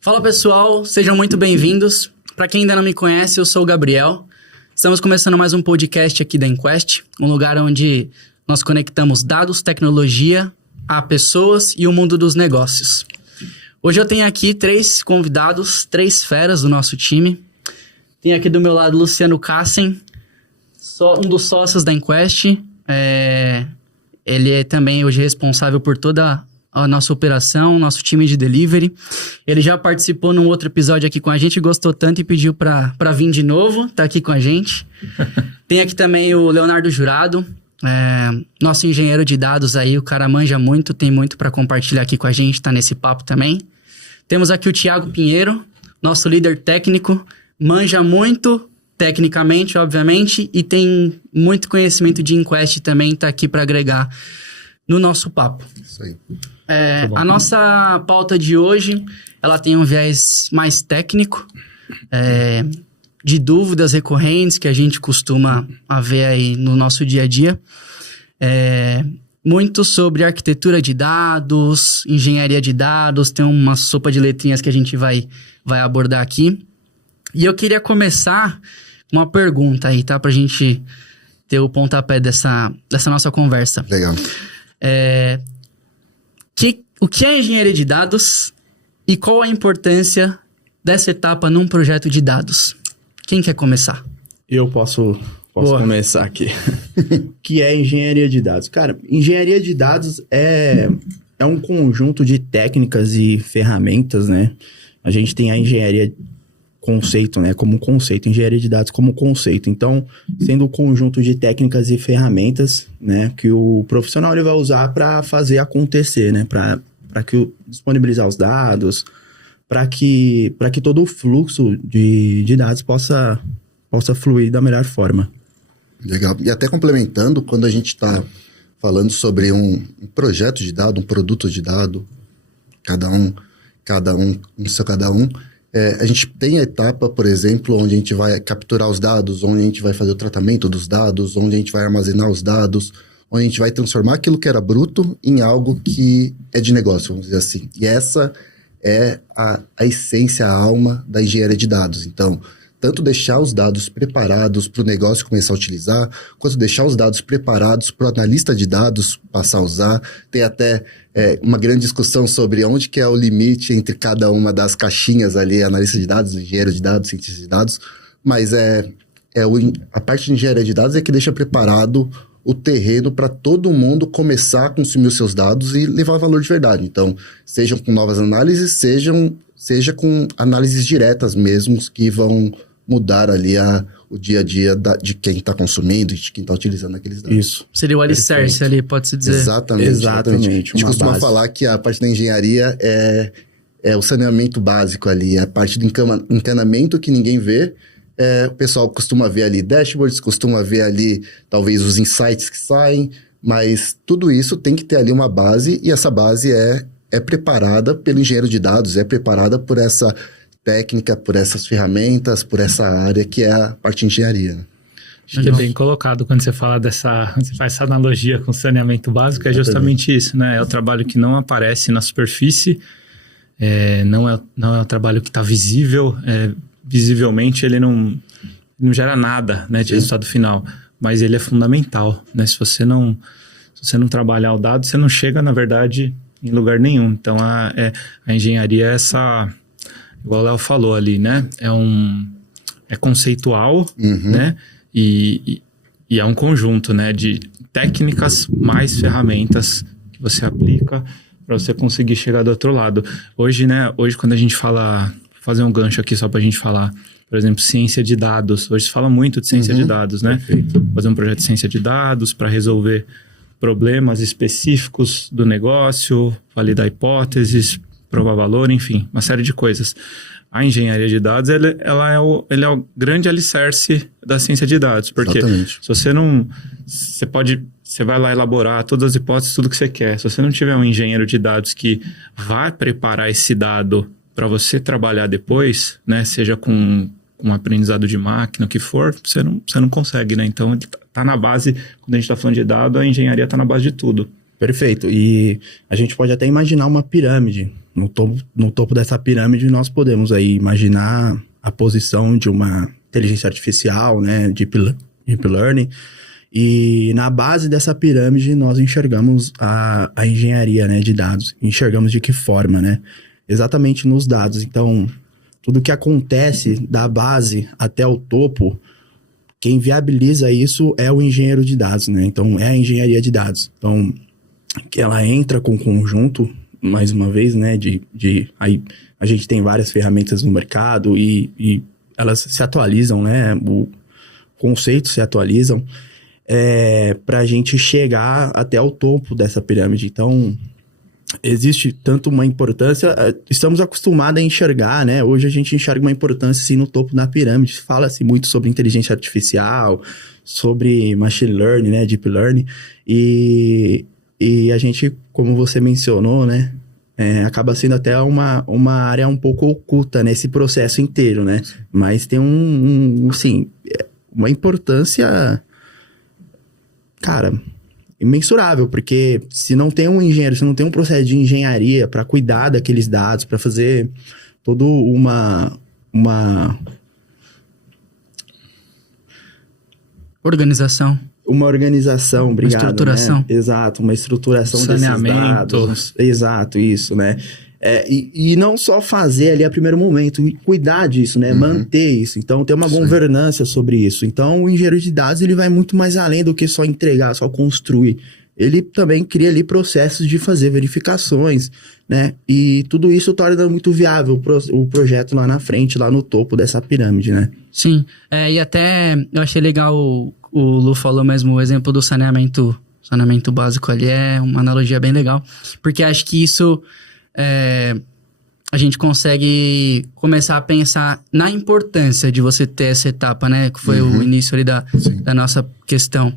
Fala pessoal, sejam muito bem-vindos. Para quem ainda não me conhece, eu sou o Gabriel. Estamos começando mais um podcast aqui da Enquest, um lugar onde nós conectamos dados, tecnologia a pessoas e o mundo dos negócios. Hoje eu tenho aqui 3 convidados, 3 feras do nosso time. Tenho aqui do meu lado Luciano Kassen, um dos sócios da Enquest. Ele é também hoje responsável por toda a nossa operação, nosso time de delivery. Ele já participou num outro episódio aqui com a gente, gostou tanto e pediu pra vir de novo, tá aqui com a gente. Tem aqui também o Leonardo Jurado, nosso engenheiro de dados aí, o cara manja muito, tem muito pra compartilhar aqui com a gente, tá nesse papo também. Temos aqui o Thiago Pinheiro, nosso líder técnico, manja muito tecnicamente, obviamente, e tem muito conhecimento de Enquest também, tá aqui pra agregar no nosso papo. Isso aí. A nossa pauta de hoje, ela tem um viés mais técnico, de dúvidas recorrentes que a gente costuma ver aí no nosso dia a dia. Muito sobre arquitetura de dados, engenharia de dados, tem uma sopa de letrinhas que a gente vai abordar aqui. E eu queria começar uma pergunta aí, tá? Pra gente ter o pontapé dessa nossa conversa. Legal. O que é engenharia de dados e qual a importância dessa etapa num projeto de dados? Quem quer começar? Eu posso começar aqui. O que é engenharia de dados? Cara, engenharia de dados é um conjunto de técnicas e ferramentas, né? A gente tem a engenharia conceito, né? Como conceito, engenharia de dados como conceito. Então, sendo um conjunto de técnicas e ferramentas, né? Que o profissional ele vai usar para fazer acontecer, né? Para disponibilizar os dados, para que todo o fluxo de dados possa fluir da melhor forma. Legal. E até complementando, quando a gente está falando sobre um projeto de dado, um produto de dado, cada um, a gente tem a etapa, por exemplo, onde a gente vai capturar os dados, onde a gente vai fazer o tratamento dos dados, onde a gente vai armazenar os dados, onde a gente vai transformar aquilo que era bruto em algo que é de negócio, vamos dizer assim. E essa é a essência, a alma da engenharia de dados. Então, tanto deixar os dados preparados para o negócio começar a utilizar, quanto deixar os dados preparados para o analista de dados passar a usar. Tem até uma grande discussão sobre onde que é o limite entre cada uma das caixinhas ali, analista de dados, engenheiro de dados, cientista de dados, mas a parte de engenharia de dados é que deixa preparado o terreno para todo mundo começar a consumir os seus dados e levar valor de verdade. Então, sejam com novas análises, seja com análises diretas mesmo, que vão mudar ali o dia a dia de quem está consumindo e de quem está utilizando aqueles dados. Isso. Seria o alicerce ali, pode-se dizer. Exatamente. A gente costuma base. falar que a parte da engenharia é o saneamento básico ali, a parte do encanamento que ninguém vê. O pessoal costuma ver ali dashboards, costuma ver ali talvez os insights que saem, mas tudo isso tem que ter ali uma base, e essa base é preparada pelo engenheiro de dados, é preparada por essa técnica, por essas ferramentas, por essa área que é a parte de engenharia. Acho que é bem colocado quando você fala você faz essa analogia com saneamento básico, é justamente isso, né? É o trabalho que não aparece na superfície, não é o trabalho que está visível, visivelmente ele não gera nada, né, de resultado final, mas ele é fundamental, né? Se você não trabalhar o dado, você não chega, na verdade, em lugar nenhum. Então, a engenharia é igual o Léo falou ali, né? É conceitual, né? E é um conjunto, né? De técnicas mais ferramentas que você aplica para você conseguir chegar do outro lado. Hoje, né? Quando a gente fala, fazer um gancho aqui só para a gente falar, por exemplo, ciência de dados. Hoje se fala muito de ciência de dados, né? Perfeito. Fazer um projeto de ciência de dados para resolver problemas específicos do negócio, validar hipóteses, provar valor, enfim, uma série de coisas. A engenharia de dados, ele é o grande alicerce da ciência de dados, porque Exatamente. Se você não... Você vai lá elaborar todas as hipóteses, tudo que você quer. Se você não tiver um engenheiro de dados que vai preparar esse dado para você trabalhar depois, né, seja com um aprendizado de máquina, o que for, você não consegue, né? Então, tá na base, quando a gente está falando de dado, a engenharia está na base de tudo. Perfeito. E a gente pode até imaginar uma pirâmide. No topo dessa pirâmide, nós podemos aí imaginar a posição de uma inteligência artificial, né? Deep Learning. E na base dessa pirâmide, nós enxergamos a engenharia, né, de dados. Enxergamos de que forma, né? Exatamente nos dados. Então, tudo que acontece da base até o topo, quem viabiliza isso é o engenheiro de dados, né? Então, é a engenharia de dados. Então, que ela entra com o conjunto, mais uma vez, né? Aí a gente tem várias ferramentas no mercado e elas se atualizam, né? O conceito se atualizam. Para a gente chegar até o topo dessa pirâmide. Então, existe tanto uma importância, estamos acostumados a enxergar, né? Hoje a gente enxerga uma importância, assim, no topo da pirâmide. Fala-se muito sobre inteligência artificial, sobre machine learning, né? Deep learning. E a gente, como você mencionou, né? Acaba sendo até uma área um pouco oculta nesse processo inteiro, né? Mas tem assim, uma importância... Cara, imensurável, porque se não tem um engenheiro, se não tem um processo de engenharia para cuidar daqueles dados, para fazer toda uma organização. Uma organização, obrigado. Uma estruturação. Né? Exato, uma estruturação Saneamento. desses dados. Exato, isso, né? E não só fazer ali a primeiro momento, e cuidar disso, né? Manter isso. Então, ter uma governança sobre isso. Então, o engenheiro de dados, ele vai muito mais além do que só entregar, só construir. Ele também cria ali processos de fazer verificações, né? E tudo isso torna muito viável o projeto lá na frente, lá no topo dessa pirâmide, né? Sim. E até eu achei legal, o Lu falou mesmo, o exemplo do saneamento básico ali é uma analogia bem legal. Porque acho que isso... a gente consegue começar a pensar na importância de você ter essa etapa, né? Que foi o início ali da nossa questão.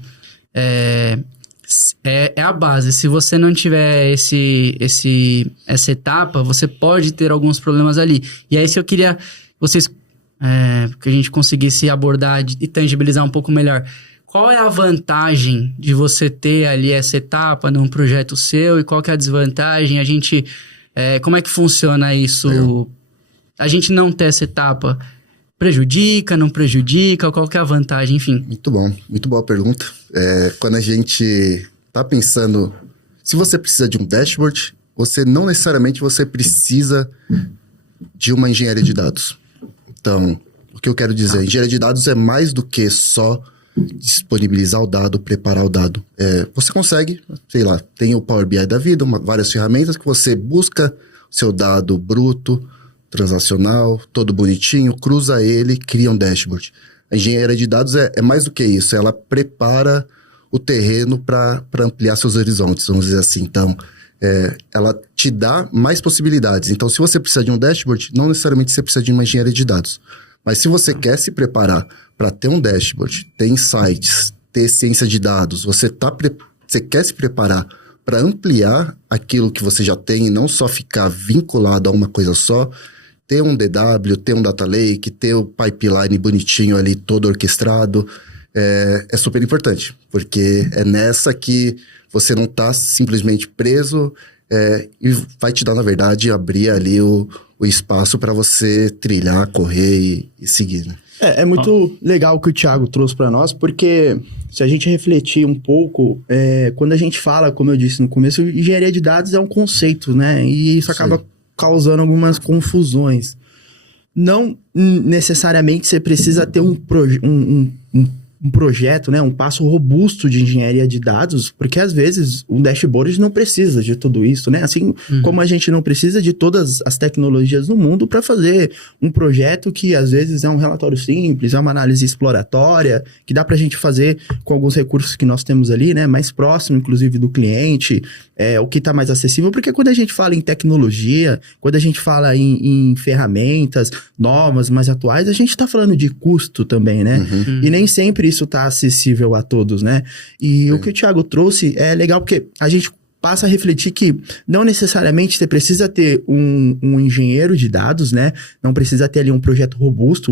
É a base. Se você não tiver essa etapa, você pode ter alguns problemas ali. E aí, se eu queria que a gente conseguisse abordar e tangibilizar um pouco melhor, qual é a vantagem de você ter ali essa etapa num projeto seu e qual que é a desvantagem? Como é que funciona isso? A gente não ter essa etapa prejudica, não prejudica? Qual que é a vantagem? Enfim. Muito bom. Muito boa pergunta. Quando a gente tá pensando... Se você precisa de um dashboard, não necessariamente você precisa de uma engenharia de dados. Então, o que eu quero dizer? Engenharia de dados é mais do que só disponibilizar o dado, preparar o dado. Você consegue, sei lá, tem o Power BI da vida, várias ferramentas que você busca o seu dado bruto, transacional, todo bonitinho, cruza ele, cria um dashboard. A engenharia de dados é mais do que isso, ela prepara o terreno para ampliar seus horizontes, vamos dizer assim. Então, ela te dá mais possibilidades. Então, se você precisa de um dashboard, não necessariamente você precisa de uma engenharia de dados. Mas se você quer se preparar para ter um dashboard, ter insights, ter ciência de dados, você quer se preparar para ampliar aquilo que você já tem e não só ficar vinculado a uma coisa só, ter um DW, ter um Data Lake, ter o pipeline bonitinho ali, todo orquestrado, é super importante, porque é nessa que você não está simplesmente preso e vai te dar, na verdade, abrir ali o espaço para você trilhar, correr e seguir, né? É muito legal o que o Thiago trouxe para nós, porque se a gente refletir um pouco, quando a gente fala, como eu disse no começo, engenharia de dados é um conceito, né? E isso acaba causando algumas confusões. Não necessariamente você precisa ter um projeto, né, um passo robusto de engenharia de dados, porque às vezes um dashboard não precisa de tudo isso, né? Assim como a gente não precisa de todas as tecnologias do mundo para fazer um projeto que às vezes é um relatório simples, é uma análise exploratória, que dá para a gente fazer com alguns recursos que nós temos ali, né, mais próximo, inclusive, do cliente, o que está mais acessível, porque quando a gente fala em tecnologia, quando a gente fala em ferramentas novas, mais atuais, a gente está falando de custo também, né? E nem sempre isso está acessível a todos, né? E o que o Thiago trouxe é legal porque a gente passa a refletir que não necessariamente você precisa ter um engenheiro de dados, né? Não precisa ter ali um projeto robusto,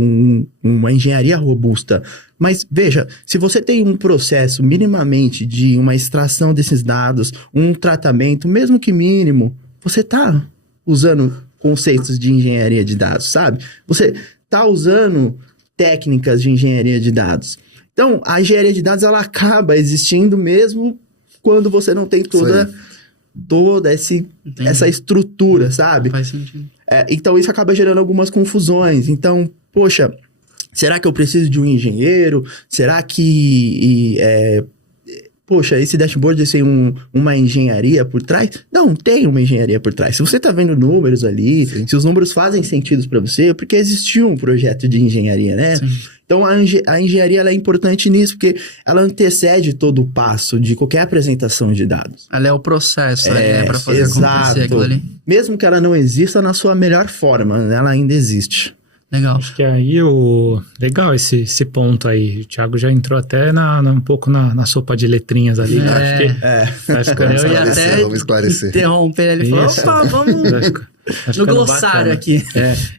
uma engenharia robusta. Mas veja, se você tem um processo minimamente de uma extração desses dados, um tratamento, mesmo que mínimo, você está usando conceitos de engenharia de dados, sabe? Você está usando técnicas de engenharia de dados. Então, a engenharia de dados, ela acaba existindo mesmo quando você não tem toda essa estrutura, sabe? Faz sentido. Então, isso acaba gerando algumas confusões. Então, poxa, será que eu preciso de um engenheiro? Será que... poxa, esse dashboard tem uma engenharia por trás? Não, tem uma engenharia por trás. Se você está vendo números ali, sim, se os números fazem sentido para você, é porque existiu um projeto de engenharia, né? Sim. Então, a engenharia ela é importante nisso, porque ela antecede todo o passo de qualquer apresentação de dados. Ela é o processo para fazer acontecer aquilo ali. Mesmo que ela não exista na sua melhor forma, ela ainda existe. Legal. Acho que aí legal esse ponto aí. O Thiago já entrou até um pouco na sopa de letrinhas ali. Acho que eu ia até vamos esclarecer. Interromper ele. Falou, opa, vamos no glossário aqui.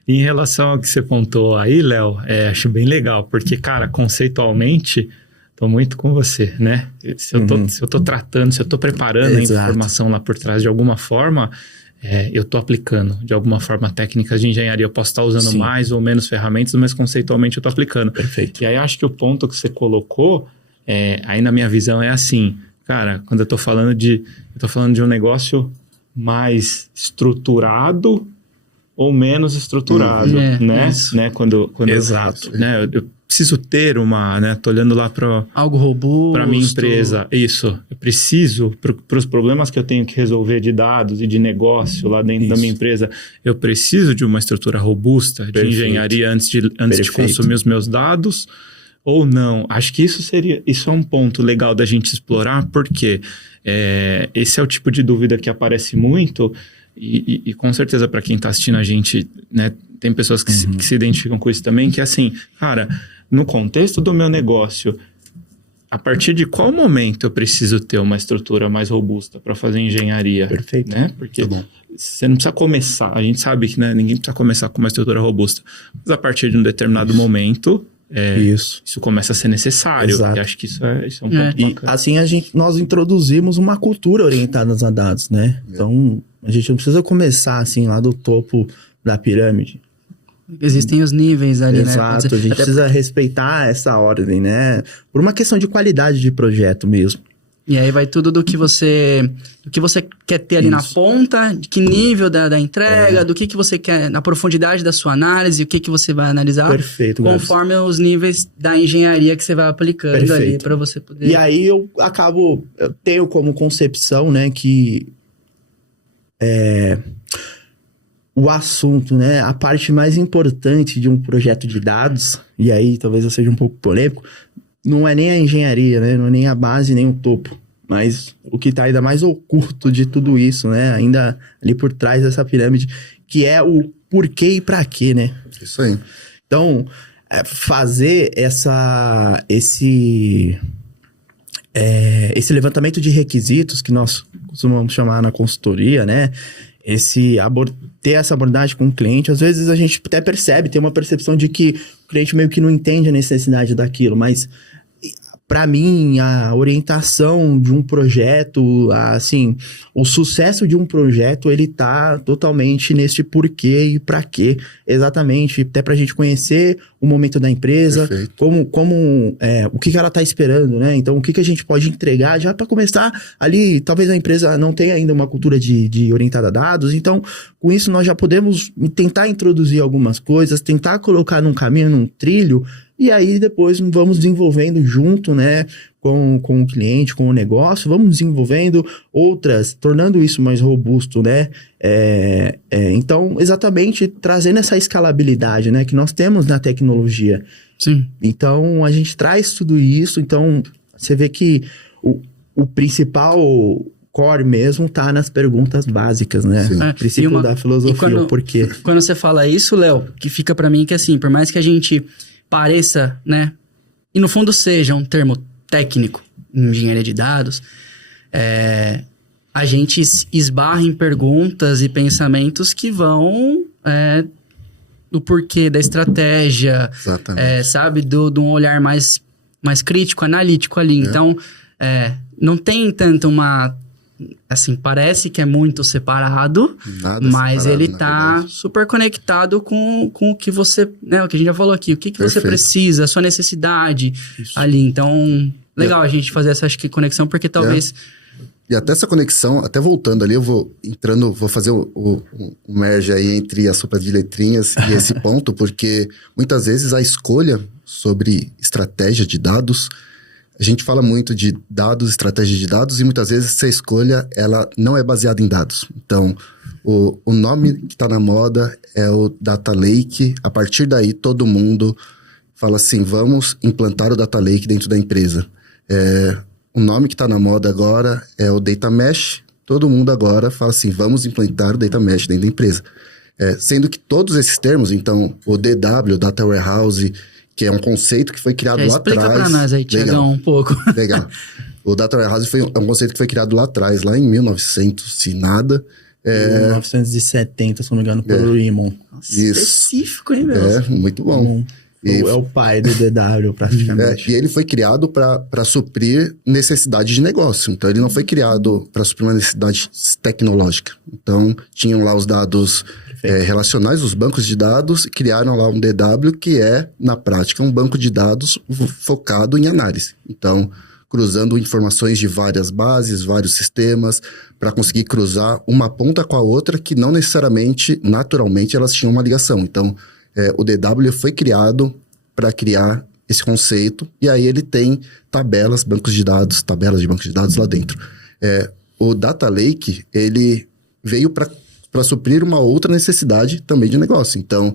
Em relação ao que você pontou aí, Léo, acho bem legal, porque, cara, conceitualmente, tô muito com você, né? Se eu tô tratando, se eu tô preparando a informação lá por trás de alguma forma... eu estou aplicando, de alguma forma, técnicas de engenharia. Eu posso estar usando mais ou menos ferramentas, mas conceitualmente eu estou aplicando. Perfeito. E aí, acho que o ponto que você colocou, aí na minha visão é assim, cara, quando eu estou falando de um negócio mais estruturado ou menos estruturado, né? Quando Exato. Eu preciso ter tô olhando lá para algo robusto, para minha empresa, isso, eu preciso para os problemas que eu tenho que resolver de dados e de negócio lá dentro da minha empresa, eu preciso de uma estrutura robusta de engenharia antes de consumir os meus dados ou não. Acho que isso é um ponto legal da gente explorar, porque esse é o tipo de dúvida que aparece muito. E com certeza para quem está assistindo a gente, né, tem pessoas que se identificam com isso também, que é assim, cara, no contexto do meu negócio, a partir de qual momento eu preciso ter uma estrutura mais robusta para fazer engenharia? Perfeito. Né? Porque você não precisa começar, a gente sabe que ninguém precisa começar com uma estrutura robusta, mas a partir de um determinado momento... Isso começa a ser necessário. Exato. E acho que isso é um ponto e bacana. assim nós introduzimos uma cultura orientada a dados, né? Então a gente não precisa começar assim lá do topo da pirâmide. Existem os níveis ali, né? Exato, a gente precisa respeitar essa ordem, né? Por uma questão de qualidade de projeto mesmo. E aí vai tudo do que você quer ter ali na ponta, de que nível da entrega, do que você quer, na profundidade da sua análise, o que você vai analisar. Perfeito, conforme os níveis da engenharia que você vai aplicando ali para você poder... E aí eu tenho como concepção, né, que o assunto, né, a parte mais importante de um projeto de dados, e aí talvez eu seja um pouco polêmico, não é nem a engenharia, né? Não é nem a base, nem o topo. Mas o que está ainda mais oculto de tudo isso, né? Ainda ali por trás dessa pirâmide, que é o porquê e para quê, né? Isso aí. Então, fazer esse levantamento de requisitos que nós costumamos chamar na consultoria, né? Ter essa abordagem com o cliente, às vezes a gente até tem uma percepção de que o cliente meio que não entende a necessidade daquilo, mas para mim, a orientação de um projeto, assim, o sucesso de um projeto, ele tá totalmente nesse porquê e para quê, exatamente, até pra gente conhecer o momento da empresa, o que ela tá esperando, né? Então, o que a gente pode entregar já para começar ali, talvez a empresa não tenha ainda uma cultura de orientada a dados, então, com isso nós já podemos tentar introduzir algumas coisas, tentar colocar num caminho, num trilho, e aí depois vamos desenvolvendo junto, né, com o cliente, com o negócio, vamos desenvolvendo outras, tornando isso mais robusto, né? Então, exatamente trazendo essa escalabilidade, né, que nós temos na tecnologia. Sim. Então, a gente traz tudo isso, então você vê que o principal core mesmo tá nas perguntas básicas, né? O princípio da filosofia, o porquê. Quando você fala isso, Léo, que fica pra mim que assim, por mais que a gente pareça, né, e no fundo seja um termo técnico, engenharia de dados, a gente esbarra em perguntas e pensamentos que vão do porquê, da estratégia, sabe? De um olhar mais crítico, analítico ali. Então, não tem tanto assim, parece que é muito separado, mas separado, ele tá super conectado com o que você, né, o que a gente já falou aqui, o que você precisa, a sua necessidade ali. Então, legal a gente fazer essa, acho que, conexão, porque talvez... E até essa conexão, até voltando ali, eu vou fazer o merge aí entre a sopa de letrinhas e esse ponto, porque muitas vezes a escolha sobre estratégia de dados, a gente fala muito de dados, estratégia de dados, e muitas vezes essa escolha, ela não é baseada em dados. Então, o nome que está na moda é o Data Lake. A partir daí, todo mundo fala assim, vamos implantar o Data Lake dentro da empresa. O nome que está na moda agora é o Data Mesh. Todo mundo agora fala assim, vamos implantar o Data Mesh dentro da empresa. Sendo que todos esses termos, então, o DW, o Data Warehouse, que é um conceito que foi criado lá atrás. Explica para nós aí, Tiagão, um pouco. Legal. O Data Warehouse é um conceito que foi criado lá atrás, lá em 1900 e nada. 1970, se não me engano, pelo Imon. Específico, hein, meu? Muito bom. É o pai do DW, praticamente. E ele foi criado para suprir necessidade de negócio. Então, ele não foi criado para suprir uma necessidade tecnológica. Então, tinham lá os dados relacionais, os bancos de dados, e criaram lá um DW, que é, na prática, um banco de dados focado em análise. Então, cruzando informações de várias bases, vários sistemas, para conseguir cruzar uma ponta com a outra, que não necessariamente, naturalmente, elas tinham uma ligação. Então, o DW foi criado para criar esse conceito, e aí ele tem tabelas de bancos de dados lá dentro. O Data Lake, ele veio para suprir uma outra necessidade também de negócio. Então,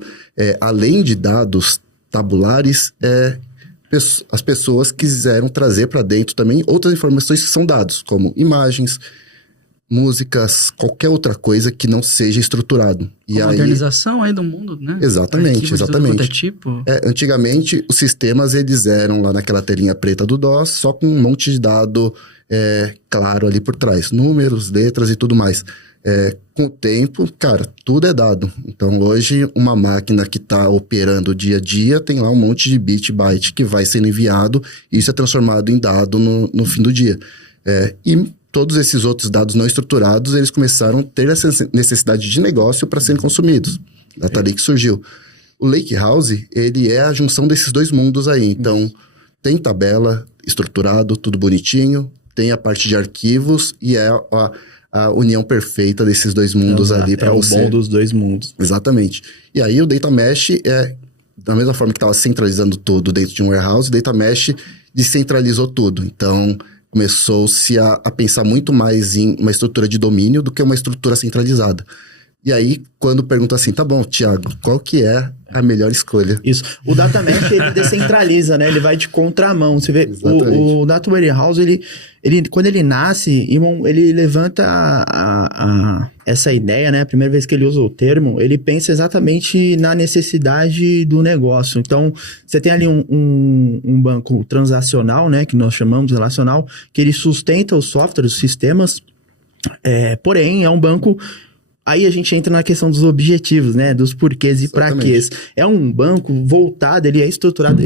além de dados tabulares, as pessoas quiseram trazer para dentro também outras informações que são dados, como imagens, músicas, qualquer outra coisa que não seja estruturado. A modernização aí do mundo, né? Exatamente. Tipo. Antigamente, os sistemas, eles eram lá naquela telinha preta do DOS, só com um monte de dado claro ali por trás. Números, letras e tudo mais. Com o tempo, cara, tudo é dado. Então, hoje, uma máquina que está operando dia a dia tem lá um monte de bit, byte que vai sendo enviado, e isso é transformado em dado no fim do dia. E todos esses outros dados não estruturados, eles começaram a ter essa necessidade de negócio para serem consumidos. Data Lake surgiu. O Lakehouse, ele é a junção desses dois mundos aí. Então, tem tabela, estruturado, tudo bonitinho, tem a parte de arquivos, e a união perfeita desses dois mundos ali para você. É o bom dos dois mundos. Exatamente. E aí o Data Mesh da mesma forma que estava centralizando tudo dentro de um warehouse, o Data Mesh descentralizou tudo. Então, começou-se a pensar muito mais em uma estrutura de domínio do que uma estrutura centralizada. E aí, quando pergunta assim, tá bom, Thiago, qual que é a melhor escolha? Isso. O Data Mesh, ele descentraliza, né? Ele vai de contramão. Você vê, o Data Warehouse, ele, quando ele nasce, ele levanta essa ideia, né? A primeira vez que ele usa o termo, ele pensa exatamente na necessidade do negócio. Então, você tem ali um banco transacional, né? Que nós chamamos relacional, que ele sustenta os softwares, os sistemas, porém, é um banco... Aí a gente entra na questão dos objetivos, né? Dos porquês e praquês. É um banco voltado, ele é estruturado,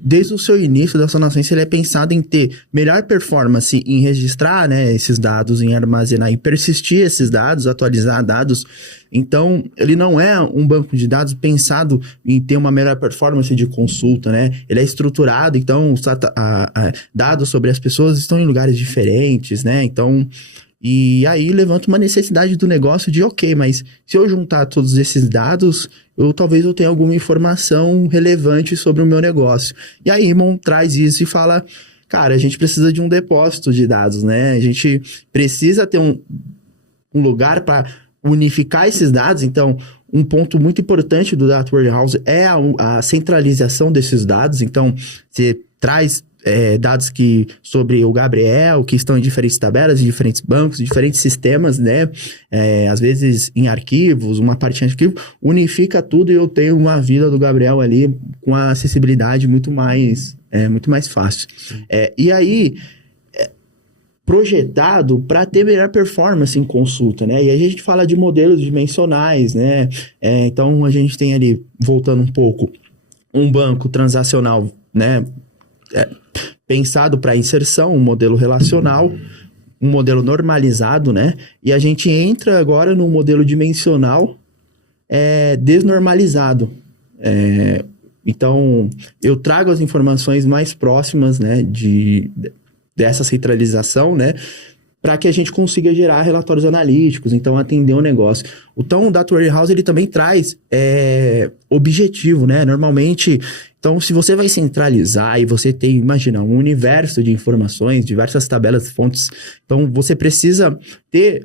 desde o seu início da sua nascença, ele é pensado em ter melhor performance em registrar, né, esses dados, em armazenar e persistir esses dados, atualizar dados. Então, ele não é um banco de dados pensado em ter uma melhor performance de consulta, né? Ele é estruturado, então, dados sobre as pessoas estão em lugares diferentes, né? Então... E aí levanta uma necessidade do negócio de, ok, mas se eu juntar todos esses dados, talvez eu tenha alguma informação relevante sobre o meu negócio. E aí Imon traz isso e fala, cara, a gente precisa de um depósito de dados, né? A gente precisa ter um lugar para unificar esses dados. Então, um ponto muito importante do Data Warehouse é a centralização desses dados. Então, você traz... dados sobre o Gabriel, que estão em diferentes tabelas, em diferentes bancos, diferentes sistemas, né? Às vezes em arquivos, uma partinha de arquivo, unifica tudo e eu tenho uma vida do Gabriel ali com a acessibilidade muito mais fácil. E aí, projetado para ter melhor performance em consulta, né? E a gente fala de modelos dimensionais, né? Então, a gente tem ali, voltando um pouco, um banco transacional, né? Pensado para inserção, um modelo relacional, um modelo normalizado, né? E a gente entra agora no modelo dimensional desnormalizado. Então, eu trago as informações mais próximas, né, dessa centralização, né, para que a gente consiga gerar relatórios analíticos, então atender o negócio. Então, o Data Warehouse, ele também traz objetivo, né? Normalmente, então, se você vai centralizar e você tem, imagina, um universo de informações, diversas tabelas, fontes, então você precisa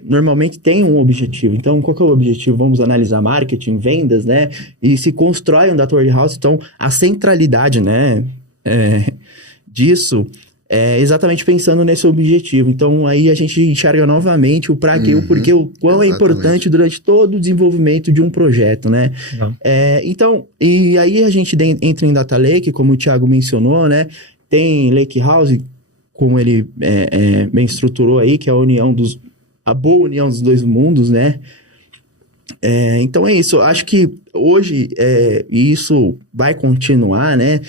normalmente tem um objetivo. Então, qual que é o objetivo? Vamos analisar marketing, vendas, né? E se constrói um Data Warehouse, então a centralidade, né, disso exatamente pensando nesse objetivo. Então, aí a gente enxerga novamente o para quê, o porquê, o quão é importante durante todo o desenvolvimento de um projeto, né? Então, e aí a gente entra em Data Lake, como o Thiago mencionou, né? Tem Lake House, como ele bem estruturou aí, que é a boa união dos dois mundos, né? Então é isso. Eu acho que hoje, e isso vai continuar, né?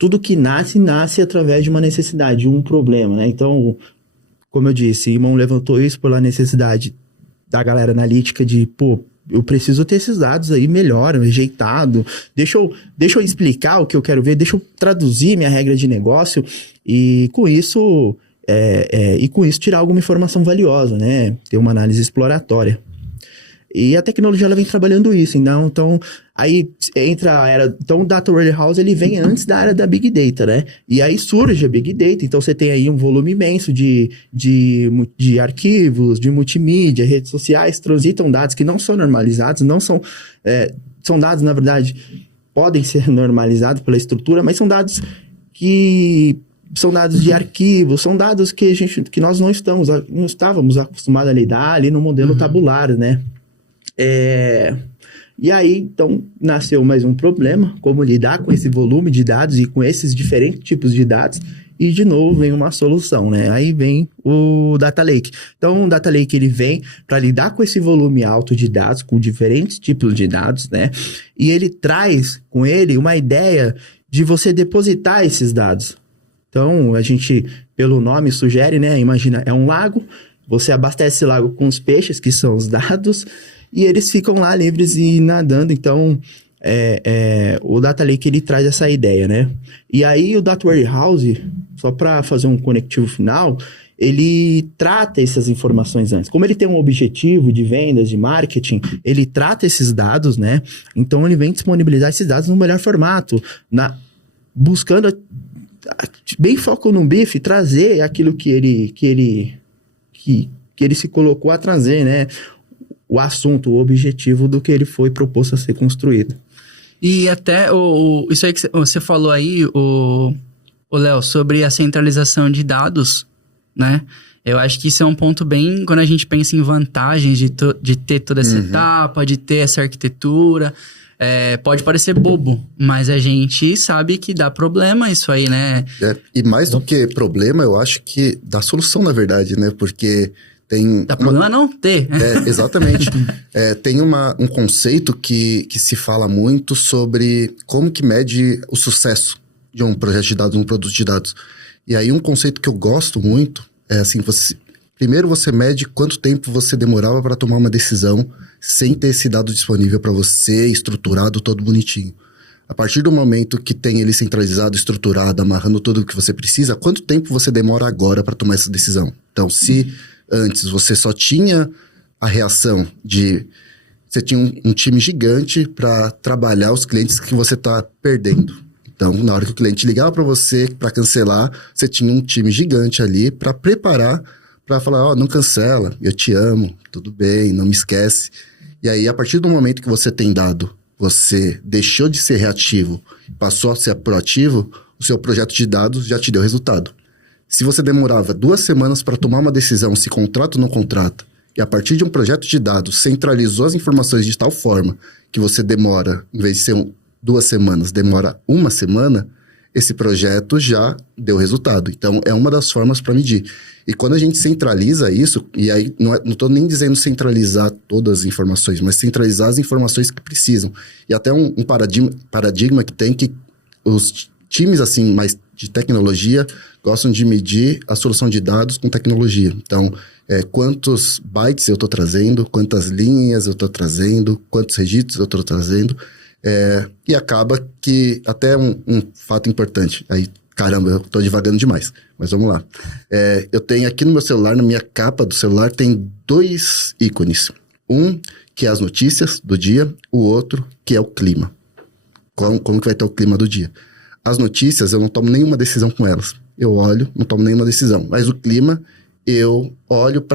Tudo que nasce através de uma necessidade, de um problema, né? Então, como eu disse, Imon levantou isso pela necessidade da galera analítica de, eu preciso ter esses dados aí melhor, rejeitado. Deixa eu explicar o que eu quero ver, deixa eu traduzir minha regra de negócio e com isso tirar alguma informação valiosa, né? Ter uma análise exploratória. E a tecnologia, ela vem trabalhando isso. Então aí entra a era... Então, o Data Warehouse, ele vem antes da era da Big Data, né? E aí surge a Big Data. Então, você tem aí um volume imenso de arquivos, de multimídia, redes sociais, transitam dados que não são normalizados, não são... são dados, na verdade, podem ser normalizados pela estrutura, mas são dados de arquivo, são dados que nós não estávamos acostumados a lidar ali no modelo tabular, né? E aí, então, nasceu mais um problema, como lidar com esse volume de dados e com esses diferentes tipos de dados, e de novo vem uma solução, né? Aí vem o Data Lake. Então, o Data Lake, ele vem para lidar com esse volume alto de dados, com diferentes tipos de dados, né? E ele traz com ele uma ideia de você depositar esses dados. Então, a gente, pelo nome, sugere, né? Imagina, é um lago, você abastece esse lago com os peixes, que são os dados, e eles ficam lá livres e nadando. Então, o Data Lake, ele traz essa ideia, né? E aí, o Data Warehouse, só para fazer um conectivo final, ele trata essas informações antes. Como ele tem um objetivo de vendas, de marketing, ele trata esses dados, né? Então, ele vem disponibilizar esses dados no melhor formato, buscando, bem foco no bife, trazer aquilo que ele se colocou a trazer, né? O assunto, o objetivo do que ele foi proposto a ser construído. E até isso aí que você falou aí, o Léo, sobre a centralização de dados, né? Eu acho que isso é um ponto bem, quando a gente pensa em vantagens de ter toda essa etapa, de ter essa arquitetura. Pode parecer bobo, mas a gente sabe que dá problema isso aí, né? E mais do que problema, eu acho que dá solução, na verdade, né? Porque tem... Dá problema não ter. Exatamente. Tem um conceito que se fala muito sobre como que mede o sucesso de um projeto de dados, um produto de dados. E aí um conceito que eu gosto muito é assim, primeiro você mede quanto tempo você demorava para tomar uma decisão sem ter esse dado disponível para você, estruturado, todo bonitinho. A partir do momento que tem ele centralizado, estruturado, amarrando tudo o que você precisa, quanto tempo você demora agora para tomar essa decisão? Então, se antes você só tinha a reação de... Você tinha um time gigante para trabalhar os clientes que você está perdendo. Então, na hora que o cliente ligava para você, para cancelar, você tinha um time gigante ali para preparar, para falar, não cancela, eu te amo, tudo bem, não me esquece. E aí, a partir do momento que você tem dado, você deixou de ser reativo, passou a ser proativo, o seu projeto de dados já te deu resultado. Se você demorava 2 semanas para tomar uma decisão se contrata ou não contrata, e a partir de um projeto de dados centralizou as informações de tal forma que você demora, em vez de ser 2 semanas, demora 1 semana, esse projeto já deu resultado. Então, é uma das formas para medir. E quando a gente centraliza isso, e aí não estou nem dizendo centralizar todas as informações, mas centralizar as informações que precisam. E até um paradigma que tem que os times assim mais de tecnologia gostam de medir a solução de dados com tecnologia. Então, quantos bytes eu estou trazendo, quantas linhas eu estou trazendo, quantos registros eu estou trazendo. E acaba que, até um fato importante, aí, caramba, eu estou divagando demais, mas vamos lá. Eu tenho aqui no meu celular, na minha capa do celular, tem 2 ícones. Um, que é as notícias do dia, o outro, que é o clima. Como que vai estar o clima do dia? As notícias, eu não tomo nenhuma decisão com elas. Eu olho, não tomo nenhuma decisão. Mas o clima, eu olho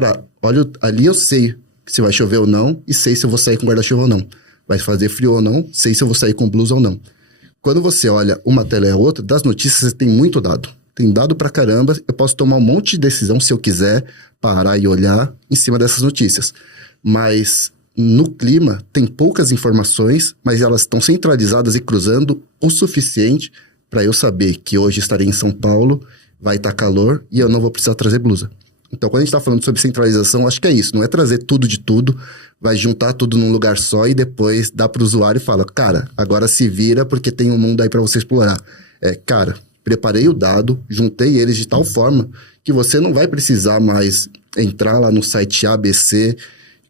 ali, eu sei se vai chover ou não, e sei se eu vou sair com guarda-chuva ou não. Vai fazer frio ou não, sei se eu vou sair com blusa ou não. Quando você olha uma tela e a outra, das notícias você tem muito dado. Tem dado pra caramba, eu posso tomar um monte de decisão se eu quiser parar e olhar em cima dessas notícias. Mas no clima tem poucas informações, mas elas estão centralizadas e cruzando o suficiente para eu saber que hoje estarei em São Paulo, vai estar calor e eu não vou precisar trazer blusa. Então, quando a gente está falando sobre centralização, acho que é isso. Não é trazer tudo de tudo, vai juntar tudo num lugar só e depois dá para o usuário e fala, cara, agora se vira porque tem um mundo aí para você explorar. Cara, preparei o dado, juntei eles de tal forma que você não vai precisar mais entrar lá no site ABC,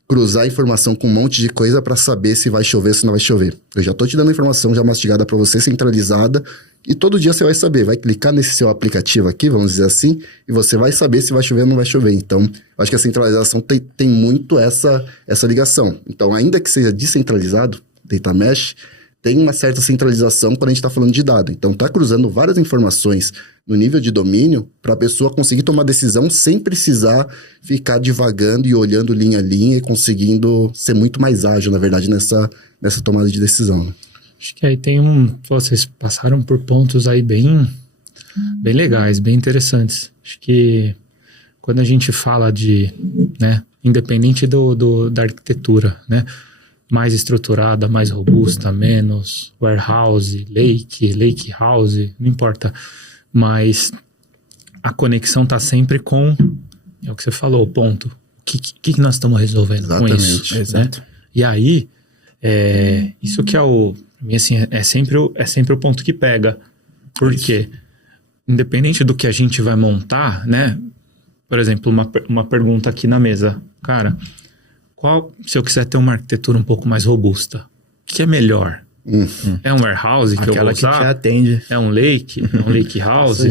cruzar a informação com um monte de coisa para saber se vai chover ou se não vai chover. Eu já estou te dando a informação já mastigada para você, centralizada, e todo dia você vai saber, vai clicar nesse seu aplicativo aqui, vamos dizer assim, e você vai saber se vai chover ou não vai chover. Então, eu acho que a centralização tem muito essa ligação. Então, ainda que seja descentralizado, Data Mesh, tem uma certa centralização quando a gente está falando de dado. Então, está cruzando várias informações no nível de domínio para a pessoa conseguir tomar decisão sem precisar ficar divagando e olhando linha a linha e conseguindo ser muito mais ágil, na verdade, nessa tomada de decisão. Né? Acho que aí tem vocês passaram por pontos aí bem legais, bem interessantes. Acho que quando a gente fala de, né, independente da arquitetura, né, mais estruturada, mais robusta, menos warehouse, lake house, não importa. Mas a conexão está sempre com, é o que você falou, o ponto. O que nós estamos resolvendo com isso? Exato. Né? E aí, isso que assim, é sempre o ponto que pega. Porque, independente do que a gente vai montar, né? Por exemplo, uma pergunta aqui na mesa. Cara, se eu quiser ter uma arquitetura um pouco mais robusta, o que é melhor? É um warehouse que eu vou usar? Que te atende. É um lake house?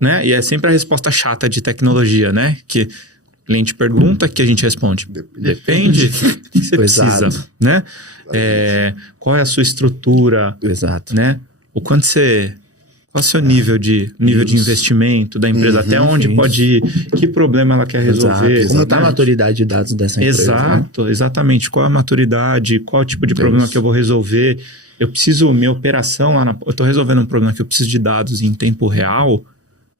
Né? E é sempre a resposta chata de tecnologia, né? Que o cliente pergunta, que a gente responde. Depende. O que você precisa, né? Qual é a sua estrutura? Exato. Né? Qual é o seu nível de investimento da empresa? Até onde pode ir? Que problema ela quer resolver? Como está a maturidade de dados dessa empresa? Exato, né? Exatamente. Qual é a maturidade? Qual é o tipo de problema que eu vou resolver? Minha operação eu estou resolvendo um problema que eu preciso de dados em tempo real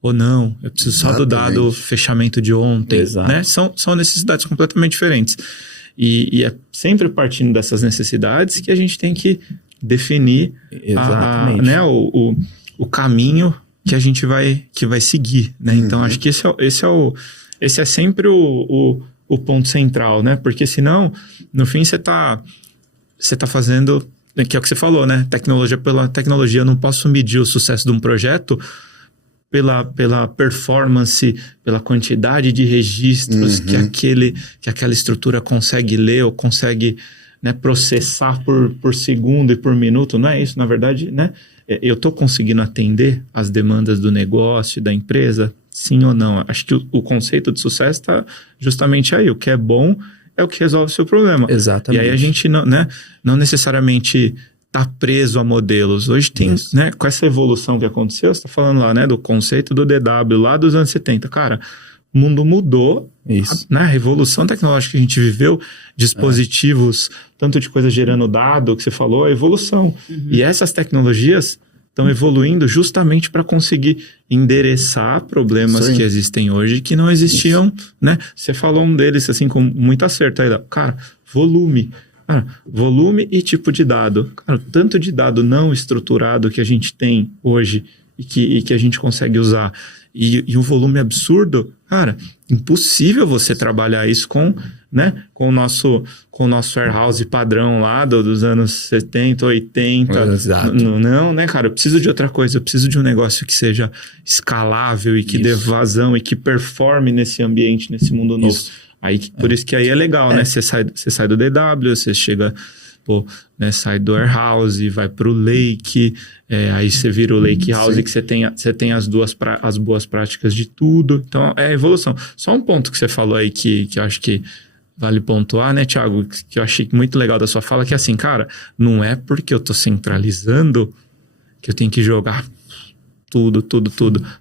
ou não? Eu preciso só do dado fechamento de ontem, né? São necessidades completamente diferentes. E é sempre partindo dessas necessidades que a gente tem que definir né, o caminho que a gente vai seguir, né? Então, acho que esse é sempre o ponto central, né? Porque senão, no fim, você tá fazendo, que é o que você falou, né? Tecnologia pela tecnologia. Eu não posso medir o sucesso de um projeto pela performance, pela quantidade de registros que aquela estrutura consegue ler ou consegue, né, processar por segundo e por minuto. Não é isso, na verdade, né? Eu estou conseguindo atender as demandas do negócio, da empresa? Sim ou não? Acho que o conceito de sucesso está justamente aí. O que é bom é o que resolve o seu problema. Exatamente. E aí a gente não necessariamente está preso a modelos. Hoje tem, né, com essa evolução que aconteceu, você está falando lá, né, do conceito do DW lá dos anos 70. Cara, o mundo mudou, né? A revolução tecnológica que a gente viveu, dispositivos, tanto de coisa gerando dado, que você falou, a evolução. E essas tecnologias estão evoluindo justamente para conseguir endereçar problemas que existem hoje que não existiam, né? Você falou um deles, assim, com muito acerto aí. Cara, volume. Cara, volume e tipo de dado. Cara, tanto de dado não estruturado que a gente tem hoje e que a gente consegue usar. E um volume absurdo, cara, impossível você trabalhar isso com o nosso warehouse padrão lá dos anos 70, 80. Exato. Não, né, cara? Eu preciso de outra coisa. Eu preciso de um negócio que seja escalável e que dê vazão e que performe nesse ambiente, nesse mundo novo. Isso. Aí, por isso que aí é legal, né? Você sai do DW, você chega... sai do warehouse, vai pro lake, aí você vira o lake house, que você tem as boas práticas de tudo. Então, é evolução. Só um ponto que você falou aí que eu acho que vale pontuar, né, Thiago? Que eu achei muito legal da sua fala, que é assim, cara, não é porque eu tô centralizando que eu tenho que jogar tudo.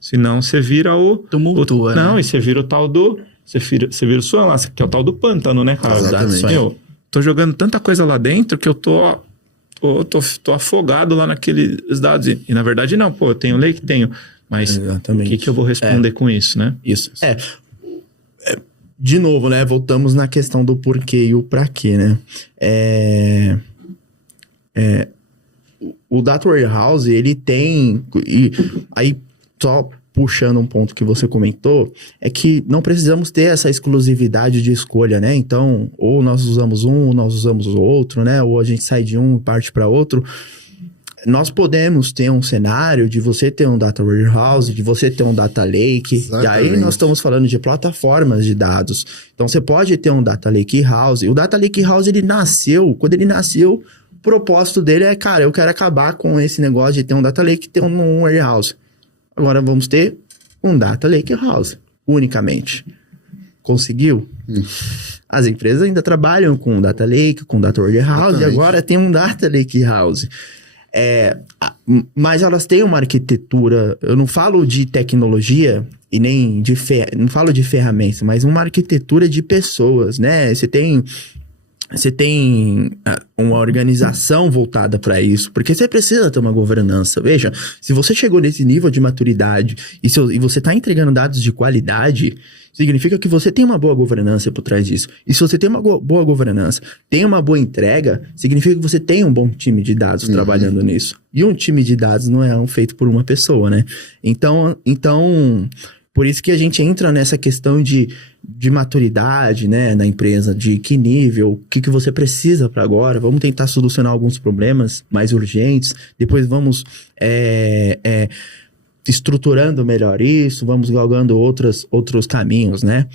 Senão você vira tumultua, né? Não, e você vira o tal do... Você vira o Swan lá, que é o tal do pântano, né, cara? Exatamente. Tô jogando tanta coisa lá dentro que eu tô afogado lá naqueles dados. E na verdade não, eu tenho lei que tenho. Mas Exatamente. o que eu vou responder com isso, né? Isso. De novo, né? Voltamos na questão do porquê e o pra quê, né? O Data Warehouse, ele tem... E aí, só puxando um ponto que você comentou, é que não precisamos ter essa exclusividade de escolha, né? Então, ou nós usamos um, ou nós usamos o outro, né? Ou a gente sai de um e parte para outro. Nós podemos ter um cenário de você ter um Data Warehouse, de você ter um Data Lake. Exatamente. E aí nós estamos falando de plataformas de dados. Então, você pode ter um Data Lake House. O Data Lake House, quando ele nasceu, o propósito dele é, cara, eu quero acabar com esse negócio de ter um Data Lake e ter um Warehouse. Agora vamos ter um Data Lake House, unicamente. Conseguiu? As empresas ainda trabalham com Data Lake, com Data Warehouse, e agora tem um Data Lake House. Mas elas têm uma arquitetura, eu não falo de tecnologia e nem não falo de ferramentas, mas uma arquitetura de pessoas, né? Você tem uma organização voltada para isso, porque você precisa ter uma governança. Veja, se você chegou nesse nível de maturidade e você está entregando dados de qualidade, significa que você tem uma boa governança por trás disso. E se você tem uma boa governança, tem uma boa entrega, significa que você tem um bom time de dados trabalhando nisso. E um time de dados não é feito por uma pessoa, né? Então, por isso que a gente entra nessa questão de maturidade, né, na empresa, de que nível, o que você precisa para agora. Vamos tentar solucionar alguns problemas mais urgentes, depois vamos estruturando melhor isso, vamos galgando outros caminhos, né?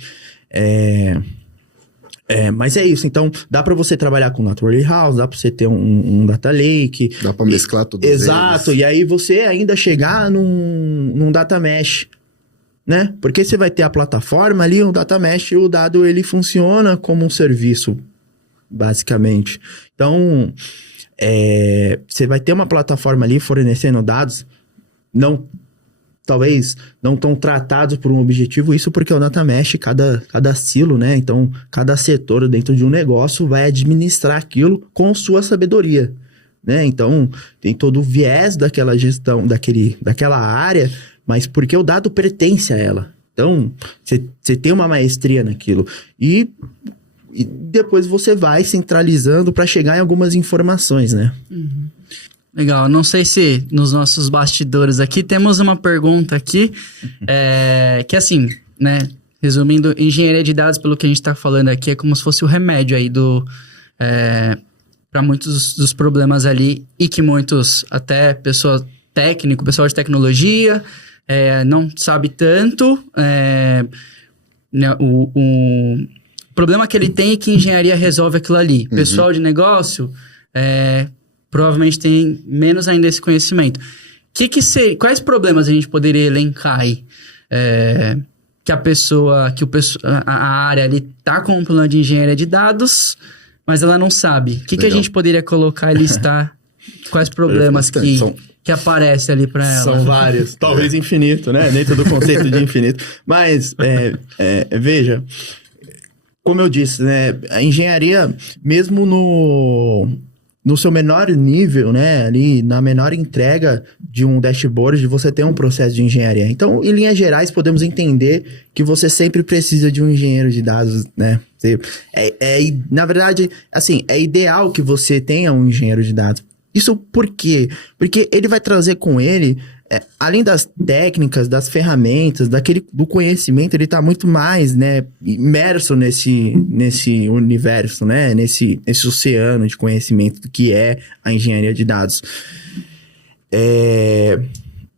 Mas é isso. Então, dá para você trabalhar com Data Warehouse, dá para você ter um Data Lake. Dá para mesclar tudo. Exato. E aí você ainda chegar num Data Mesh, né? Porque você vai ter a plataforma ali, um Data Mesh, e o dado ele funciona como um serviço, basicamente. Então, você vai ter uma plataforma ali fornecendo dados, talvez não tão tratados por um objetivo, isso porque o Data Mesh, cada silo, né? Então, cada setor dentro de um negócio vai administrar aquilo com sua sabedoria, né? Então, tem todo o viés daquela gestão, daquela área, mas porque o dado pertence a ela. Então, você tem uma maestria naquilo. E depois você vai centralizando para chegar em algumas informações, né? Uhum. Legal. Não sei se nos nossos bastidores aqui temos uma pergunta aqui, que assim, né? Resumindo, engenharia de dados, pelo que a gente está falando aqui, é como se fosse o remédio aí para muitos dos problemas ali, e que muitos, até pessoal de tecnologia, não sabe tanto. O problema que ele tem é que engenharia resolve aquilo ali. Uhum. Pessoal de negócio provavelmente tem menos ainda esse conhecimento. Quais problemas a gente poderia elencar aí? A área ali tá com um plano de engenharia de dados, mas ela não sabe. O que a gente poderia colocar e listar? Quais problemas que aparece ali para ela? São vários, talvez infinito, né? Dentro do conceito de infinito. Mas, veja, como eu disse, né? A engenharia, mesmo no seu menor nível, né? Ali, na menor entrega de um dashboard, você tem um processo de engenharia. Então, em linhas gerais, podemos entender que você sempre precisa de um engenheiro de dados, né? Na verdade, assim, é ideal que você tenha um engenheiro de dados. Isso por quê? Porque ele vai trazer com ele além das técnicas, das ferramentas, do conhecimento, ele está muito mais, né, imerso nesse universo, né, nesse oceano de conhecimento que é a engenharia de dados.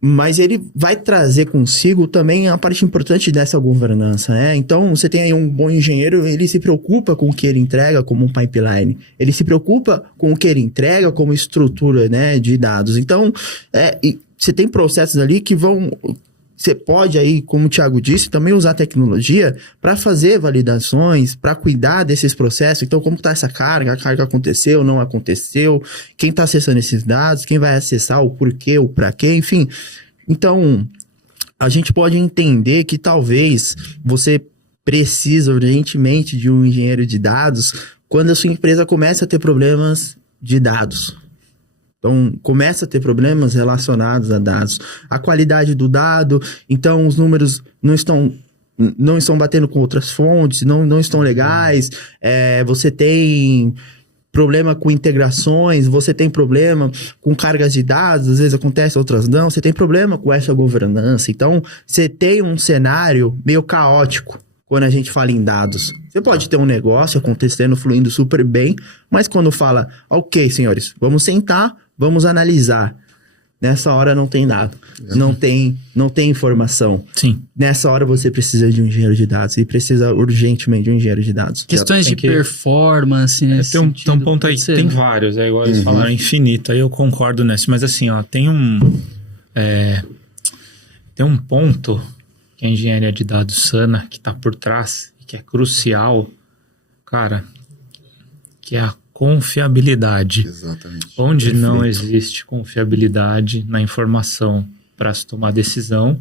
Mas ele vai trazer consigo também a parte importante dessa governança, né? Então, você tem aí um bom engenheiro, ele se preocupa com o que ele entrega como um pipeline. Ele se preocupa com o que ele entrega como estrutura, né, de dados. Então, você tem processos ali que vão... Você pode aí, como o Thiago disse, também usar tecnologia para fazer validações, para cuidar desses processos. Então, como está essa carga? A carga aconteceu, não aconteceu? Quem está acessando esses dados? Quem vai acessar? O porquê, o para quê? Enfim. Então, a gente pode entender que talvez você precisa urgentemente de um engenheiro de dados quando a sua empresa começa a ter problemas de dados. Então, começa a ter problemas relacionados a dados. A qualidade do dado, então os números não estão batendo com outras fontes, não estão legais. Você tem problema com integrações, você tem problema com cargas de dados, às vezes acontece, outras não. Você tem problema com essa governança. Então, você tem um cenário meio caótico quando a gente fala em dados. Você pode ter um negócio acontecendo, fluindo super bem, mas quando fala, ok, senhores, vamos sentar, vamos analisar. Nessa hora não tem dado, não tem informação. Sim. Nessa hora você precisa de um engenheiro de dados e precisa urgentemente de um engenheiro de dados. Questões de performance, né? Tem um ponto aí, tem vários, igual eles falaram, infinito, aí eu concordo nesse, mas assim, ó, tem um ponto que a engenharia de dados sana, que tá por trás, que é crucial, cara, que é a confiabilidade. Exatamente. Onde não existe confiabilidade na informação para se tomar decisão,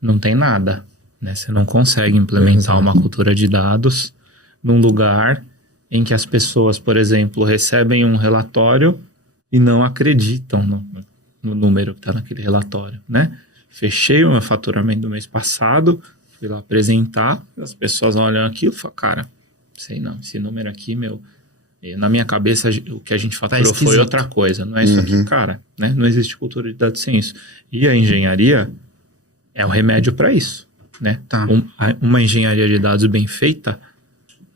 não tem nada, né? Você não consegue implementar uma cultura de dados num lugar em que as pessoas, por exemplo, recebem um relatório e não acreditam no número que está naquele relatório, né? Fechei o meu faturamento do mês passado, fui lá apresentar, as pessoas olham aquilo e falam, cara, sei não, esse número aqui, na minha cabeça, o que a gente faturou foi outra coisa, não é isso aqui, cara, né? Não existe cultura de dados sem isso. E a engenharia é o remédio para isso, né? Tá. Uma engenharia de dados bem feita,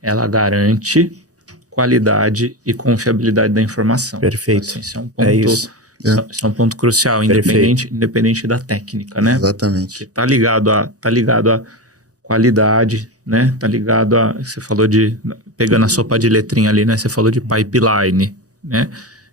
ela garante qualidade e confiabilidade da informação. Perfeito. Assim, isso é um ponto, isso é um ponto crucial, independente da técnica, né? Exatamente. Que tá ligado a qualidade, né? Tá ligado a... Você falou pegando a sopa de letrinha ali, né? Você falou de pipeline, né?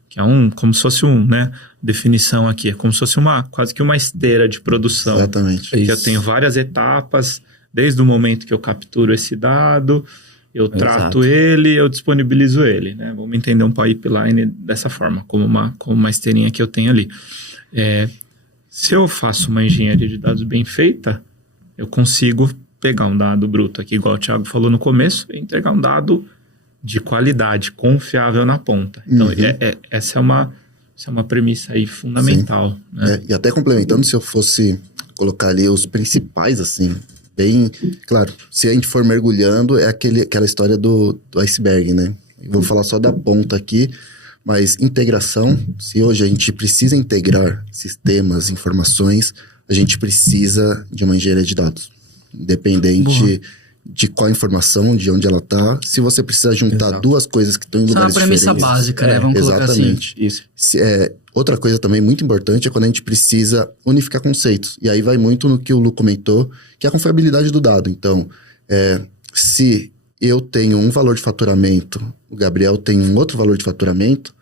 Que é como se fosse né? Definição aqui. É como se fosse quase que uma esteira de produção. Exatamente. Que eu tenho várias etapas, desde o momento que eu capturo esse dado, eu trato ele, eu disponibilizo ele, né? Vamos entender um pipeline dessa forma, como uma esteirinha que eu tenho ali. Se eu faço uma engenharia de dados bem feita, eu consigo pegar um dado bruto aqui, igual o Thiago falou no começo, e entregar um dado de qualidade, confiável na ponta. Então, essa é uma premissa aí fundamental. Né? E até complementando, se eu fosse colocar ali os principais, assim, bem... Claro, se a gente for mergulhando, é aquela história do iceberg, né? Eu vou falar só da ponta aqui, mas integração, se hoje a gente precisa integrar sistemas, informações, a gente precisa de uma engenharia de dados. Independente de qual informação, de onde ela está. Se você precisa juntar duas coisas que estão em lugares diferentes... Isso é uma premissa básica, né? Vamos colocar assim. Isso. Outra coisa também muito importante é quando a gente precisa unificar conceitos. E aí vai muito no que o Lu comentou, que é a confiabilidade do dado. Então, se eu tenho um valor de faturamento, o Gabriel tem um outro valor de faturamento,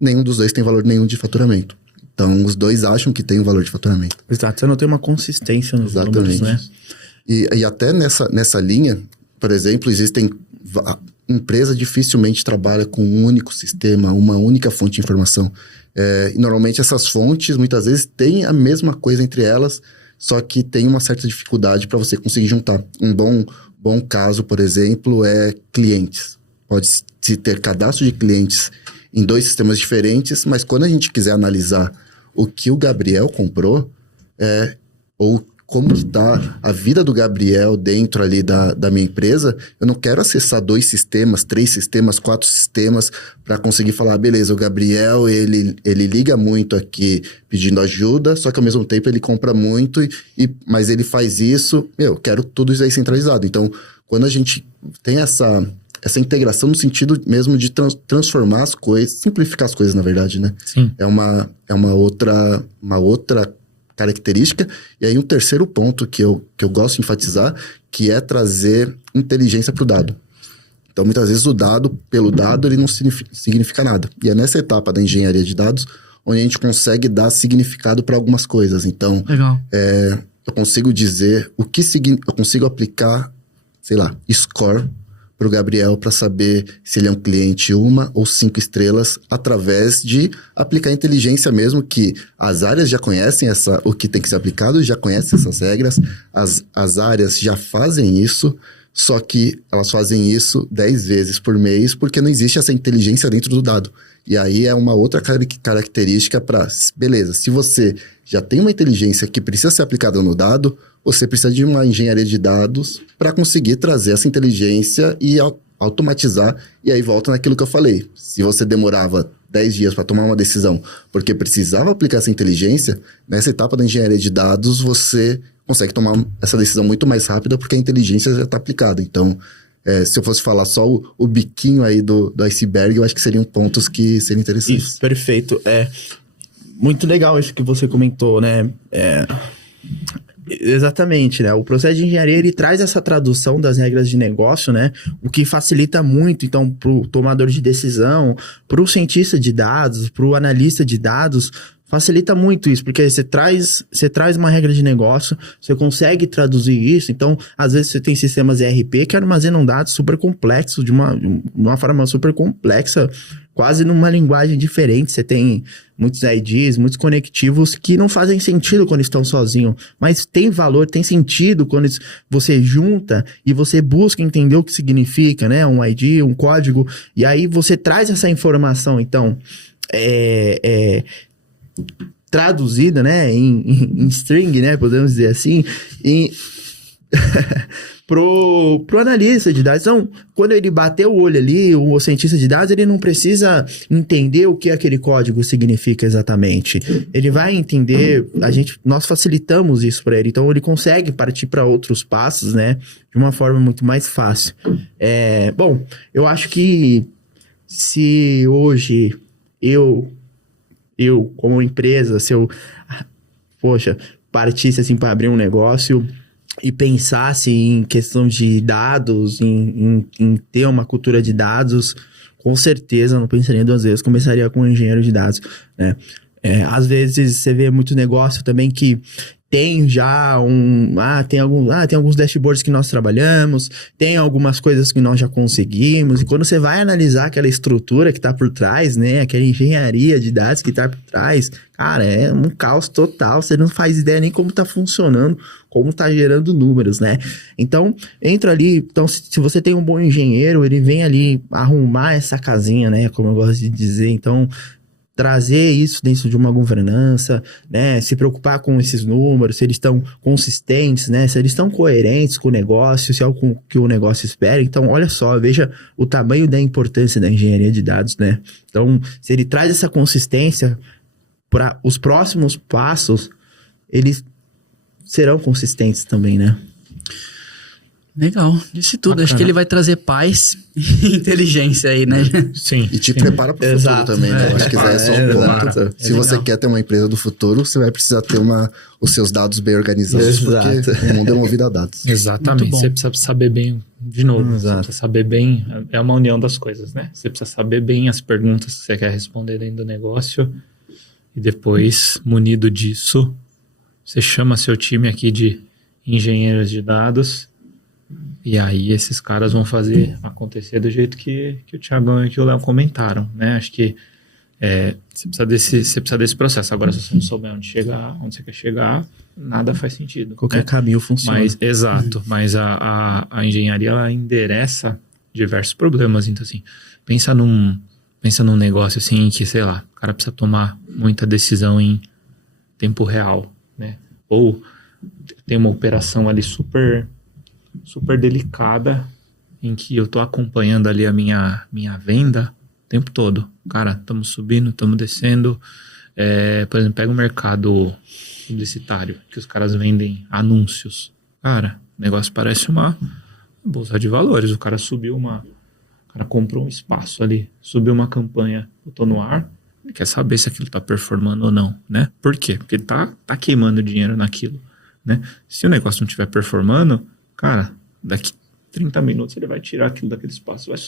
nenhum dos dois tem valor nenhum de faturamento. Então, os dois acham que tem um valor de faturamento. Exato, você não tem uma consistência nos números, né? E até nessa linha, por exemplo, existem... empresa dificilmente trabalha com um único sistema, uma única fonte de informação. E normalmente essas fontes, muitas vezes, têm a mesma coisa entre elas, só que tem uma certa dificuldade para você conseguir juntar. Um bom caso, por exemplo, é clientes. Pode-se ter cadastro de clientes em dois sistemas diferentes, mas quando a gente quiser analisar o que o Gabriel comprou, ou como que tá a vida do Gabriel dentro ali da minha empresa, eu não quero acessar 2 sistemas, 3 sistemas, 4 sistemas para conseguir falar, beleza, o Gabriel, ele liga muito aqui pedindo ajuda, só que ao mesmo tempo ele compra muito, mas ele faz isso, eu quero tudo isso aí centralizado. Então, quando a gente tem essa integração no sentido mesmo de transformar as coisas, simplificar as coisas, na verdade, né? Sim. É uma outra característica. E aí um terceiro ponto que eu gosto de enfatizar, que é trazer inteligência para o dado. Então, muitas vezes o dado, pelo dado, ele não significa nada. E é nessa etapa da engenharia de dados onde a gente consegue dar significado para algumas coisas. Então, Legal. Eu consigo dizer o que eu consigo aplicar, sei lá, score para o Gabriel para saber se ele é um cliente 1 ou 5 estrelas através de aplicar inteligência mesmo, que as áreas já conhecem o que tem que ser aplicado, já conhecem essas regras, as áreas já fazem isso, só que elas fazem isso 10 vezes por mês porque não existe essa inteligência dentro do dado. E aí é uma outra característica para, beleza, se você já tem uma inteligência que precisa ser aplicada no dado, você precisa de uma engenharia de dados para conseguir trazer essa inteligência e automatizar. E aí volta naquilo que eu falei. Se você demorava 10 dias para tomar uma decisão porque precisava aplicar essa inteligência, nessa etapa da engenharia de dados você consegue tomar essa decisão muito mais rápida porque a inteligência já está aplicada. Então, se eu fosse falar só o biquinho aí do iceberg, eu acho que seriam pontos que seriam interessantes. Isso, perfeito. Muito legal isso que você comentou, né? Exatamente, né? O processo de engenharia, ele traz essa tradução das regras de negócio, né? O que facilita muito, então, para o tomador de decisão, para o cientista de dados, para o analista de dados, facilita muito isso, porque você traz uma regra de negócio, você consegue traduzir isso. Então, às vezes você tem sistemas ERP que armazenam dados super complexos, de uma forma super complexa, quase numa linguagem diferente. Você tem muitos IDs, muitos conectivos que não fazem sentido quando estão sozinhos, mas tem valor, tem sentido quando você junta e você busca entender o que significa, né? Um ID, um código, e aí você traz essa informação, então, traduzida, né, em string, né, podemos dizer assim, pro analista de dados. Então, quando ele bater o olho ali, o cientista de dados, ele não precisa entender o que aquele código significa exatamente. Ele vai entender, nós facilitamos isso para ele, então ele consegue partir para outros passos, né, de uma forma muito mais fácil. Bom, eu acho que se hoje eu como empresa, se eu, partisse assim para abrir um negócio e pensasse em questão de dados, em ter uma cultura de dados, com certeza não pensaria 2 vezes, começaria com um engenheiro de dados, né? Às vezes você vê muito negócio também que tem já tem alguns dashboards que nós trabalhamos, tem algumas coisas que nós já conseguimos, e quando você vai analisar aquela estrutura que está por trás, né, aquela engenharia de dados que está por trás, cara, é um caos total, você não faz ideia nem como está funcionando, como está gerando números, né? Então, entra ali, então se você tem um bom engenheiro, ele vem ali arrumar essa casinha, né, como eu gosto de dizer, então trazer isso dentro de uma governança, né? Se preocupar com esses números, se eles estão consistentes, né? Se eles estão coerentes com o negócio, se é o que o negócio espera. Então, olha só, veja o tamanho da importância da engenharia de dados, né? Então, se ele traz essa consistência para os próximos passos, eles serão consistentes também, né? Legal, disse tudo. Bacana. Acho que ele vai trazer paz e inteligência aí, né? Sim. E te prepara para o futuro também, né? Eu acho que é só um ponto. Se você quer ter uma empresa do futuro, você vai precisar ter os seus dados bem organizados, porque o mundo é movido a dados. Exatamente. Você precisa saber bem, de novo, você precisa saber bem, é uma união das coisas, né? Você precisa saber bem as perguntas que você quer responder dentro do negócio e depois, munido disso, você chama seu time aqui de engenheiros de dados. E aí esses caras vão fazer acontecer do jeito que o Thiagão e que o Léo comentaram, né? Acho que você precisa desse processo. Agora, se você não souber onde você quer chegar, nada faz sentido. Qualquer caminho funciona. Exato. Mas a engenharia, ela endereça diversos problemas. Então, assim, pensa num negócio assim que, sei lá, o cara precisa tomar muita decisão em tempo real, né? Ou tem uma operação ali super delicada, em que eu tô acompanhando ali a minha venda o tempo todo. Cara, estamos subindo, estamos descendo. Por exemplo, pega o mercado publicitário, que os caras vendem anúncios. Cara, o negócio parece uma bolsa de valores. O cara comprou um espaço ali, subiu uma campanha, botou no ar, ele quer saber se aquilo tá performando ou não, né? Por quê? Porque ele tá queimando dinheiro naquilo, né? Se o negócio não estiver performando, cara, daqui 30 minutos ele vai tirar aquilo daquele espaço, vai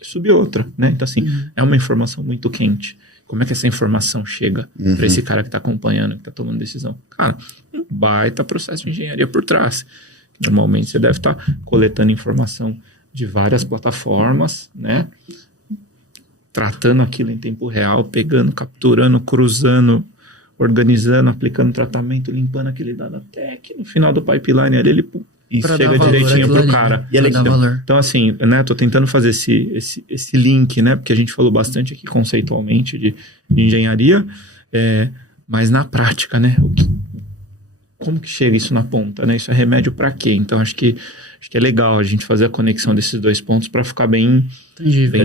subir outra, né? Então, assim, é uma informação muito quente. Como é que essa informação chega para esse cara que tá acompanhando, que tá tomando decisão? Cara, um baita processo de engenharia por trás. Normalmente você deve estar coletando informação de várias plataformas, né? Tratando aquilo em tempo real, pegando, capturando, cruzando, organizando, aplicando tratamento, limpando aquele dado até que no final do pipeline ali ele chega direitinho pro cara. E então, assim, né, tô tentando fazer esse link, né? Porque a gente falou bastante aqui conceitualmente de engenharia, mas na prática, né? Como que chega isso na ponta, né? Isso é remédio para quê? Então, acho que é legal a gente fazer a conexão desses dois pontos para ficar bem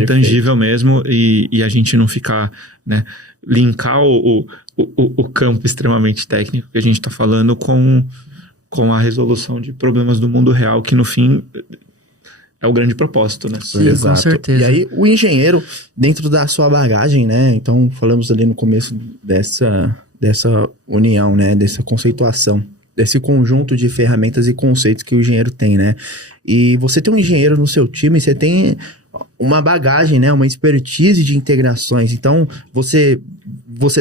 tangível mesmo e a gente não ficar, né? Linkar o campo extremamente técnico que a gente está falando com a resolução de problemas do mundo real, que no fim é o grande propósito, né? Sim, exato. Com certeza. E aí, o engenheiro, dentro da sua bagagem, né? Então, falamos ali no começo dessa união, né? Dessa conceituação, desse conjunto de ferramentas e conceitos que o engenheiro tem, né? E você tem um engenheiro no seu time, você tem uma bagagem, né? Uma expertise de integrações. Então, você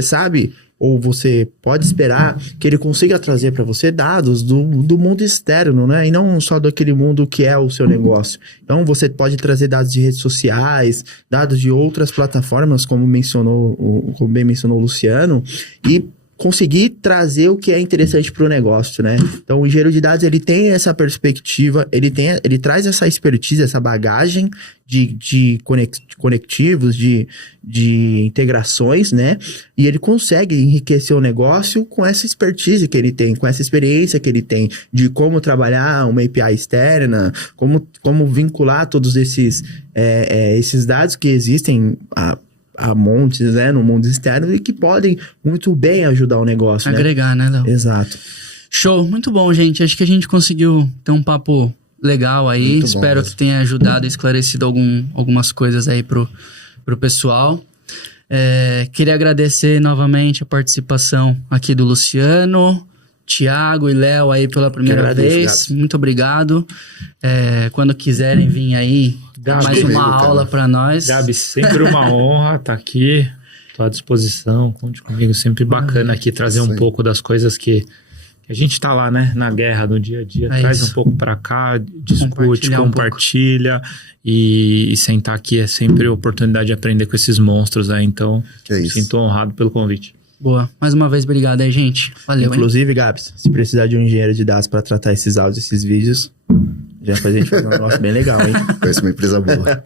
sabe, ou você pode esperar que ele consiga trazer para você dados do mundo externo, né? E não só daquele mundo que é o seu negócio. Então, você pode trazer dados de redes sociais, dados de outras plataformas, como bem mencionou o Luciano, e conseguir trazer o que é interessante para o negócio, né? Então, o engenheiro de dados, ele tem essa perspectiva, ele traz essa expertise, essa bagagem de conectivos, de integrações, né? E ele consegue enriquecer o negócio com essa expertise que ele tem, com essa experiência que ele tem de como trabalhar uma API externa, como vincular todos esses dados que existem a montes, né, no mundo externo e que podem muito bem ajudar o negócio, agregar, né, Léo? Exato. Show, muito bom, gente. Acho que a gente conseguiu ter um papo legal aí. Muito Espero bom, que tenha ajudado e esclarecido algumas coisas aí pro pessoal. Queria agradecer novamente a participação aqui do Luciano, Thiago e Léo aí pela primeira vez. Gabi. Muito obrigado. Quando quiserem vir aí, Gabi, mais uma aula para nós. Gabi, sempre uma honra estar aqui. Estou à disposição, conte comigo. Sempre bacana aqui trazer um pouco das coisas que a gente tá lá, né? Na guerra, no dia a dia. Traz um pouco para cá, discute, compartilha. E sentar aqui é sempre a oportunidade de aprender com esses monstros aí. Então, sinto honrado pelo convite. Boa. Mais uma vez, obrigado aí, gente. Valeu, inclusive, Gabs, se precisar de um engenheiro de dados para tratar esses áudios, esses vídeos, já faz a gente fazer um negócio bem legal, hein? Parece uma empresa boa.